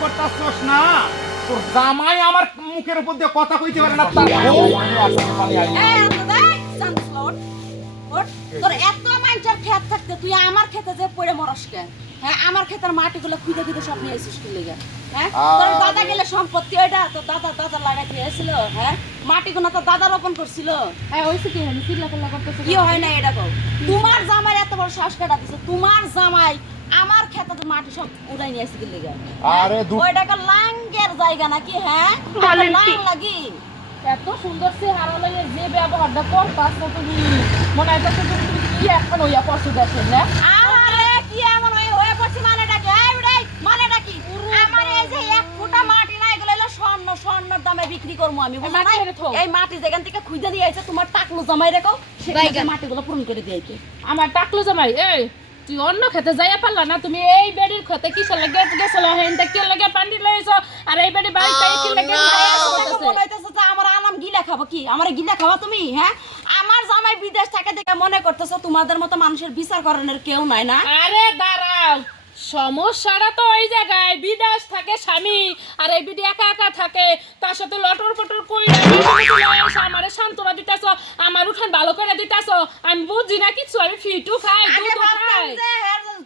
করতাছস না তোর জামাই আমার মুখের উপর দিয়ে কথা কইতে পারে না তার বউ তোর এত মানুষের ক্ষেত থাকতে তুই আমার ক্ষেতে যে পড়ে মরস কে? হ্যাঁ, আমার ক্ষেতের মাটিগুলো খুঁজে খুঁজে সব নিয়ে এসিস কি লেগে? হ্যাঁ, তোর দাদা গেলে সম্পত্তি ওইটা তোর দাদা লাগাই দিয়েছিল। হ্যাঁ, মাটিগুলো তো দাদা রোপণ করছিল। হ্যাঁ ওইসে কি হলো চিল্লা করতেছ কি হয় না এটা কও? তোমার জামাই এত বড় শ্বাস কাটা দিছে, তোমার জামাই আমার ক্ষেতে মাটি সব উড়াই নিয়ে এসে কি লেগে? আরে ওইটাকে লাঙ্গের জায়গা নাকি? হ্যাঁ, লাং লাগি এত সুন্দর সে হারা লাগে যে ব্যবহারটা করতাছ তুমি মনে হয় তুমি কি এখন ওইয়া পছন্দ দেখেন না আরে কি এমন হয়ে পড়ছি মানেটা কি? এই উড়াই মানেটা কি? আমার এই যে এক ফুটা মাটি না এগুলো হলো স্বর্ণর দামে বিক্রি করবো আমি, বুঝা নাই? এই মাটি যেখান থেকে খুঁজে নিয়ে আইছে তোমার টাকলু জামাই রেখো সেখানে মাটিগুলো পূরণ করে দিয়েছে। আমার টাকলো জামাই এই তুই অন্য খেতে যাইয়া পারলা না? তুমি এই বেড়ির খেতে কি লাগে গেছিল হেনটা কি লাগে পানি লইছো আর এই বেড়ি বাড়িতে কি লাগে মনে হইতেছে যে আমার আনাম গিলা খাবো কি? আমার গিলা খাওয়া তুমি? হ্যাঁ, আমার জামাই বিদেশ থেকে দেখে মনে করতেছো তোমাদের মতো মানুষের বিচার করানোর কেউ নাই না? আরে দাঁড়াও, সমস্যাটা তো ওই জায়গায় বিদেশ থাকে স্বামী আর এই বিডি একা একা থাকে, তার সাথে লটর পটর কইরা আমারে সান্ত্বনা দিতেছ, আমার উঠান ভালো করে দিতেছ। আমি বুঝি না কিছু, আমি ফিটু খাই আগে দুধ ভাবতাম খাই। যে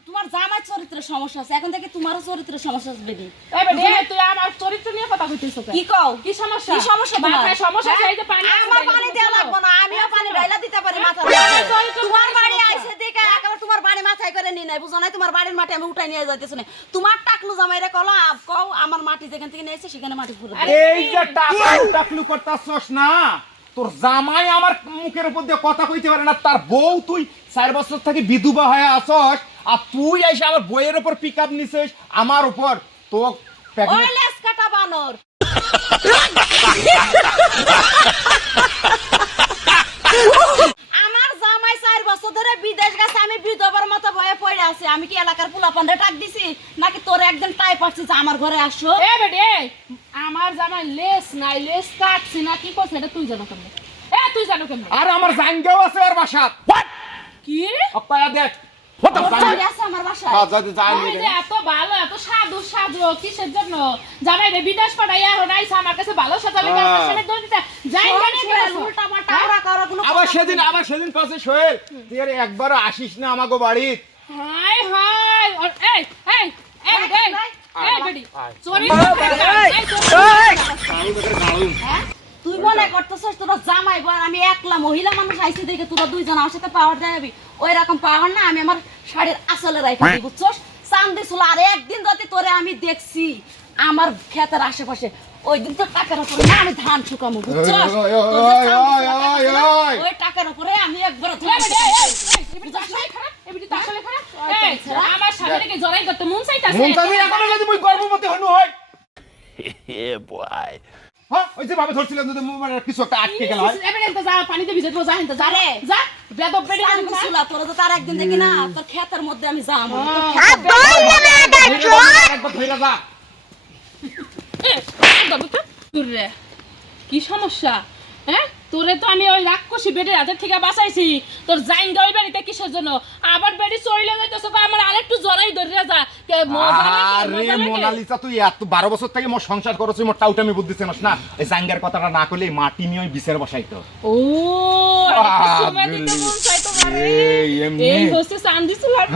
তোমার জামাই চরিত্রের সমস্যা আছে, এখন থেকে তোমারও চরিত্রের সমস্যা আছে বেডি। এই বেডি তুই আমার চরিত্র নিয়ে কথা কইতেছ কি কও? কি সমস্যা? কি সমস্যা তোমার? মাথায় সমস্যা আছে, এই যে পানি আছে, আমার এই যে পানি দেয়া লাগবে না, আমিও পানি ঢাইলা দিতে পারি মাথার তোমার মধ্যে। চরিত্র তোমার কোনো বাড়ি সমস্যা। আইছে দেখে একেবারে তোমার বাড়ি মাথায় করে নি নাই, বুঝো নাই? তোমার বাড়ির মাটি আমি উঠাই নিয়ে যাইতেছ না। তোমার টাকলু জামাইরে কও আমার মাটি যেখান থেকে নিয়ে এসে সেখানে মাটি পুরো দাও। এই যে টাকলু করতাছস না তোর জামাই আমার মুখের উপর দিয়ে কথা কইতে পারে না তার বউ তুই 4 বছর থেকে বিধবা হয়ে আসস আর তুই এসে আমার বইয়ের উপর পিকআপ নিছিস আমার উপর তো ওই লেস কাটা বানর। আমার জামাই 4 বছর ধরে বিদেশ গেছে, আমি বিধবার মতো ভয়ে পড়ে আছি। আমি কি এলাকার পোলাপানরে টাক দিছি নাকি তোরে একদিন টাই পাচ্ছি যে আমার ঘরে আসো? এ বেডি আমার জামাই লেস নাই, লেস কাটছি না কি করছ এটা তুই জানো কেমনে? তুই জানো কেমনে? আর আমার জাঙ্গাও আছে ওর বাসাত কি আপায়া দেখ চলে আসে আমার বাসায়। এই যে এত ভালো এত সাজো কিসের জন্য? জামাই রে বিদেশ পাঠাইয়া এখন আইছে আমার কাছে ভালো সাজালে আমার সামনে দই দিতে যাই জানি উল্টা পাল্টা ওরা কারো কোনো আবার সেদিন কাছে সোহেল তুই আর একবার আসিস না আমাগো বাড়ি হাই হাই এই এই এই এই বেডি সরি হ্যাঁ? তুই মনে করতেছিস তোরা জামাই বল আমি একলা মহিলা মানুষ আইছি দেখে তোরা দুইজন আমার সাথে পাওয়ার দেখাবি? ওই রকম পাওয়ার না, আমি আমার শাড়ির আসলে রাইখা দিই, বুঝছস? চান্দি ছিল আর একদিন যদি তোরে আমি দেখছি আমার ক্ষেতের আশেপাশে ওই দিন তো টাকার উপরে না আমি ধান শুকামু, বুঝছস? ওই টাকার উপরে আমি একবার আমার স্বামীকে জড়াই করতে মন চাইতাছে। মুনতাজি এখনো যদি মুই গর্ভবতী হনু হয় হ্যাঁ ওই যে ভাবে ধরছিলাম যদি মানে কিছু একটা আটকে গেল হয় এবারে তো যা পানিতে ভিজে তো যা হিনতে যা রে যা বেদব বেডি চান্দি ছিল তোরা তো তার একদিন দেখি না তোর ক্ষেতের মধ্যে আমি যাবো। একবার ধইরা যা রে কি সমস্যা? হ্যাঁ তোরে তো আমি ওই রাক্ষসী বেডের হাতের থেকে বাঁচাইছি, তোর জাইন গাই বাড়িতে কিসের জন্য? আবার বেডি চইলে যাইতেছ আমার আরেকটু জড়াই ধরে যা কে মজা লাগে আরে মোনালিসা তুই এত 12 বছর থেকে মোর সংসার করছিস মোর টাউটামি বুদ্ধি চেনস না এই জাঙ্গার কথাটা না কইলে মাটি নিয়ে ওই বিচার বসাইতো ও সময় দিতে মন চাই তোমার এই হচ্ছে চান্দি চুলার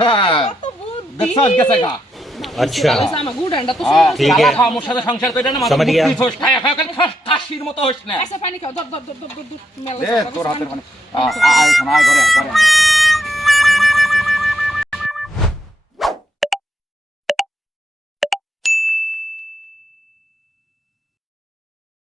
কত বুদ্ধি দেখছস গেছে গা अच्छा আমার গুড়ান্ডা তো ঠিক আছে। খাওয়া মোর সাথে সংসার কইরা না समझ गया। তুই ছোস খায়া খায়া খাসির মতো হইস না আচ্ছা পানি খাও দর মেলা এ তোর হাতের মানে আয় শোনা আয় ঘরে